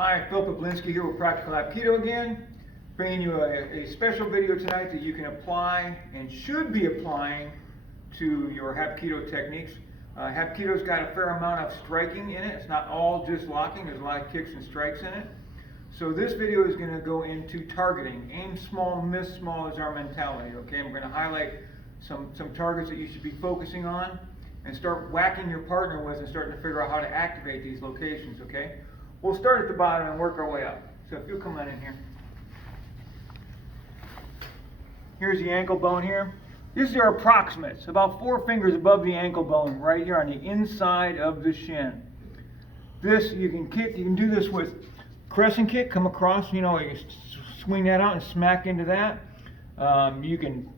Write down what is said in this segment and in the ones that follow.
Hi, Phil Poplinsky here with Practical Hapkido again, bringing you a special video tonight that you can apply and should be applying to your Hapkido techniques. Hapkido's got a fair amount of striking in it. It's not all just locking. There's a lot of kicks and strikes in it. So this video is going to go into targeting. Aim small, miss small is our mentality. Okay, we're going to highlight some targets that you should be focusing on and start whacking your partner with and starting to figure out how to activate these locations. Okay. We'll start at the bottom and work our way up. So if you'll come on in here. Here's the ankle bone here. These are approximates, about 4 fingers above the ankle bone, right here on the inside of the shin. This, you can kick, you can do this with crescent kick, come across, you swing that out and smack into that. You can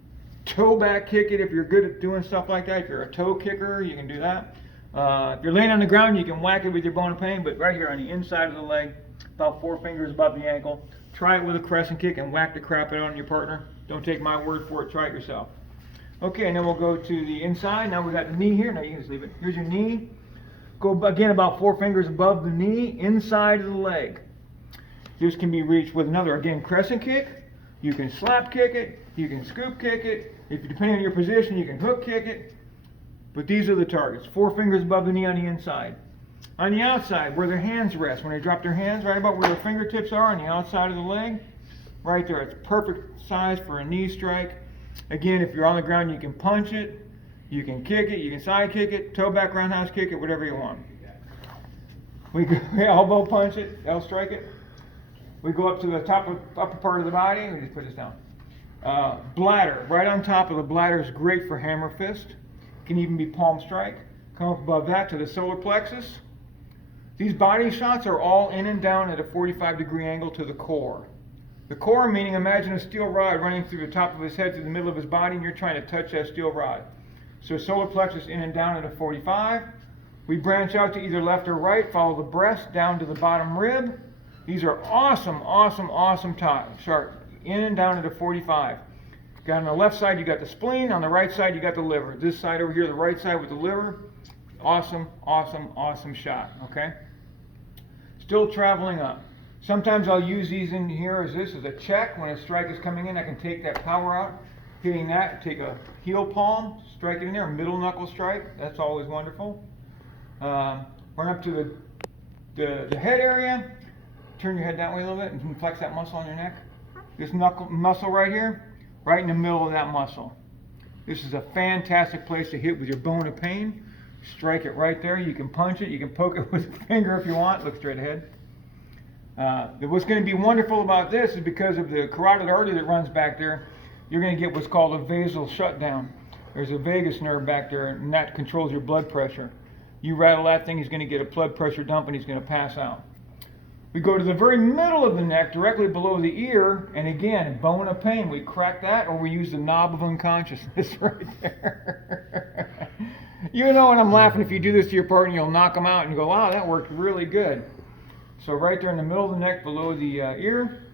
toe back kick it if you're good at doing stuff like that. If you're a toe kicker, you can do that. If you're laying on the ground, you can whack it with your bone of pain, but right here on the inside of the leg, about 4 fingers above the ankle. Try it with a crescent kick and whack the crap out on your partner. Don't take my word for it, try it yourself. Okay, and then we'll go to the inside. Now we got the knee here. Now you can just leave it. Here's your knee. Go again about 4 fingers above the knee, inside of the leg. This can be reached with another, again, crescent kick. You can slap kick it. You can scoop kick it. If depending on your position, you can hook kick it. But these are the targets. 4 fingers above the knee on the inside. On the outside, where their hands rest, when they drop their hands, right about where their fingertips are on the outside of the leg, right there. It's perfect size for a knee strike. Again, if you're on the ground, you can punch it, you can kick it, you can side kick it, toe back roundhouse kick it, whatever you want. We elbow punch it, L strike it. We go up to the upper part of the body, and we just put this down. Bladder, right on top of the bladder is great for hammer fist. Can even be palm strike. Come up above that to the solar plexus. These body shots are all in and down at a 45-degree angle to the core. The core meaning, imagine a steel rod running through the top of his head, through the middle of his body, and you're trying to touch that steel rod. So solar plexus in and down at a 45. We branch out to either left or right, follow the breast down to the bottom rib. These are awesome, awesome, awesome sharp. In and down at a 45. Got on the left side, you got the spleen. On the right side, you got the liver. This side over here, the right side with the liver. Awesome, awesome, awesome shot. Okay. Still traveling up. Sometimes I'll use these in here as this as a check. When a strike is coming in, I can take that power out. Hitting that, take a heel palm, strike it in there, a middle knuckle strike. That's always wonderful. Run up to the head area. Turn your head that way a little bit and flex that muscle on your neck. This muscle right here. Right in the middle of that muscle. This is a fantastic place to hit with your bone of pain. Strike it right there. You can punch it. You can poke it with a finger if you want. Look straight ahead. What's going to be wonderful about this is because of the carotid artery that runs back there, you're going to get what's called a vasal shutdown. There's a vagus nerve back there, and that controls your blood pressure. You rattle that thing, he's going to get a blood pressure dump, and he's going to pass out. We go to the very middle of the neck, directly below the ear, and again, bone of pain. We crack that, or we use the knob of unconsciousness right there. You know, and I'm laughing if you do this to your partner, you'll knock them out and you go, wow, that worked really good. So right there in the middle of the neck, below the ear,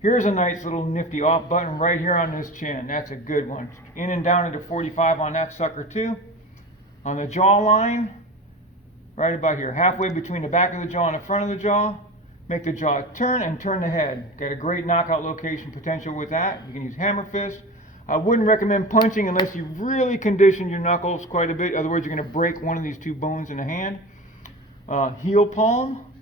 here's a nice little nifty off button right here on this chin. That's a good one. In and down into 45 on that sucker too. On the jawline, right about here, halfway between the back of the jaw and the front of the jaw. Make the jaw turn and turn the head. Got a great knockout location potential with that. You can use hammer fist. I wouldn't recommend punching unless you really conditioned your knuckles quite a bit. Otherwise, you're going to break one of these 2 bones in the hand. Heel palm,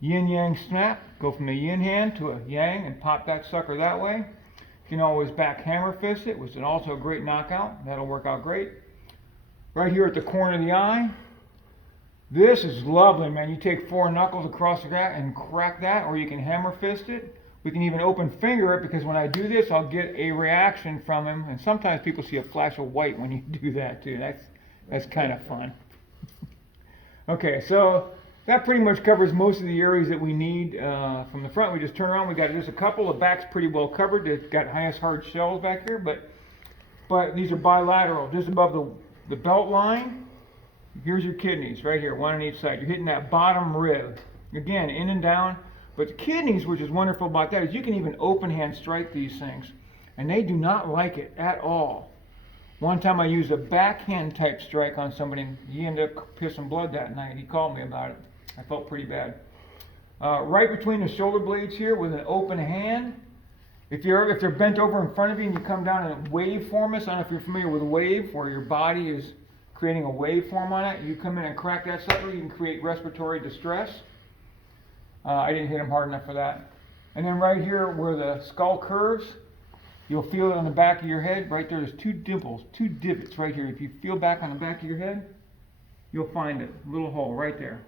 yin-yang snap. Go from the yin hand to a yang and pop that sucker that way. You can always back hammer fist it, which is also a great knockout. That'll work out great. Right here at the corner of the eye. This is lovely, man. You take 4 knuckles across the back and crack that, or you can hammer fist it. We can even open finger it, because when I do this, I'll get a reaction from him. And sometimes people see a flash of white when you do that too. That's kind of fun. Okay, so that pretty much covers most of the areas that we need. From the front, we just turn around. We got just a couple. The back's pretty well covered. It's got highest hard shells back here, but these are bilateral, just above the belt line. Here's your kidneys right here, one on each side. You're hitting that bottom rib. Again, in and down. But the kidneys, which is wonderful about that, is you can even open hand strike these things. And they do not like it at all. One time I used a backhand type strike on somebody, and he ended up pissing blood that night. He called me about it. I felt pretty bad. right between the shoulder blades here with an open hand. If they're bent over in front of you and you come down in a waveform, I don't know if you're familiar with a wave, where your body is creating a waveform on it. You come in and crack that sucker, you can create respiratory distress. I didn't hit him hard enough for that. And then right here where the skull curves, you'll feel it on the back of your head. Right there, there's two dimples, two divots right here. If you feel back on the back of your head, you'll find it, a little hole right there.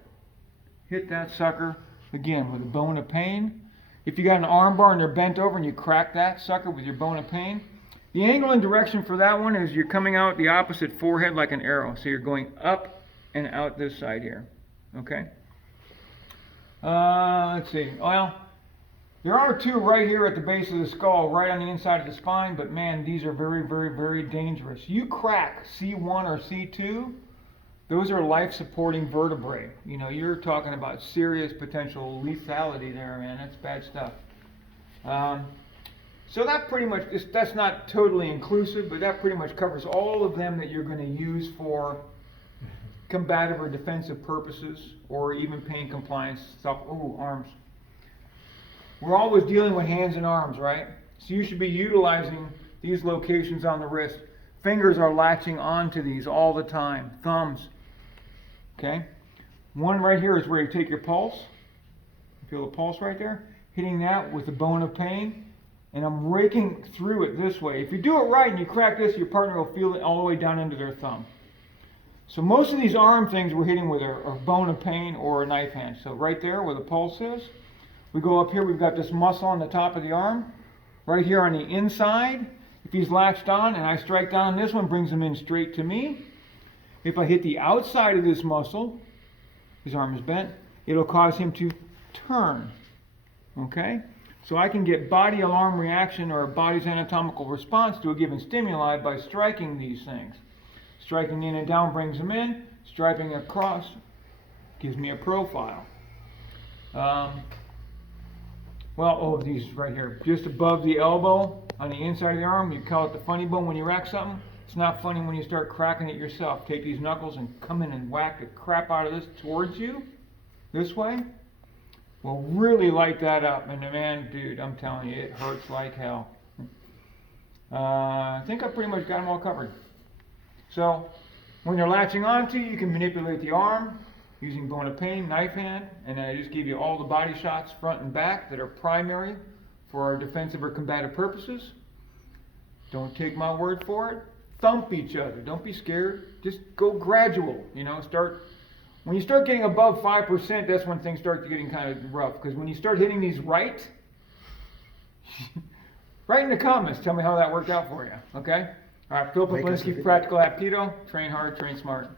Hit that sucker, again, with a bone of pain. If you got an arm bar and they're bent over and you crack that sucker with your bone of pain, the angle and direction for that one is you're coming out the opposite forehead like an arrow. So you're going up and out this side here. Okay? Let's see. Well, there are two right here at the base of the skull, right on the inside of the spine, but man, these are very, very, very dangerous. You crack C1 or C2, those are life-supporting vertebrae. You know, you're talking about serious potential lethality there, man. That's bad stuff. So that pretty much, that's not totally inclusive, but that pretty much covers all of them that you're going to use for combative or defensive purposes, or even pain compliance stuff. Ooh, arms. We're always dealing with hands and arms, right? So you should be utilizing these locations on the wrist. Fingers are latching onto these all the time. Thumbs. Okay? One right here is where you take your pulse. Feel the pulse right there? Hitting that with the bone of pain. And I'm raking through it this way. If you do it right and you crack this, your partner will feel it all the way down into their thumb. So most of these arm things we're hitting with are bone of pain or a knife hand. So right there where the pulse is, we go up here, we've got this muscle on the top of the arm. Right here on the inside, if he's latched on and I strike down on this one, brings him in straight to me. If I hit the outside of this muscle, his arm is bent, it'll cause him to turn. Okay? So I can get body alarm reaction or body's anatomical response to a given stimuli by striking these things. Striking in and down brings them in. Striking across gives me a profile. These right here. Just above the elbow on the inside of the arm, you call it the funny bone when you rack something. It's not funny when you start cracking it yourself. Take these knuckles and come in and whack the crap out of this towards you, this way. Will really light that up. And man, dude, I'm telling you, it hurts like hell. I think I pretty much got them all covered. So, when you're latching onto, you can manipulate the arm using bone of pain, knife hand, and then I just give you all the body shots front and back that are primary for our defensive or combative purposes. Don't take my word for it. Thump each other. Don't be scared. Just go gradual. You know, when you start getting above 5%, that's when things start getting kind of rough. Because when you start hitting these right, write in the comments. Tell me how that worked out for you. Okay? All right, Philip Poplinsky, Practical Hapkido. Train hard, train smart.